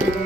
Thank you.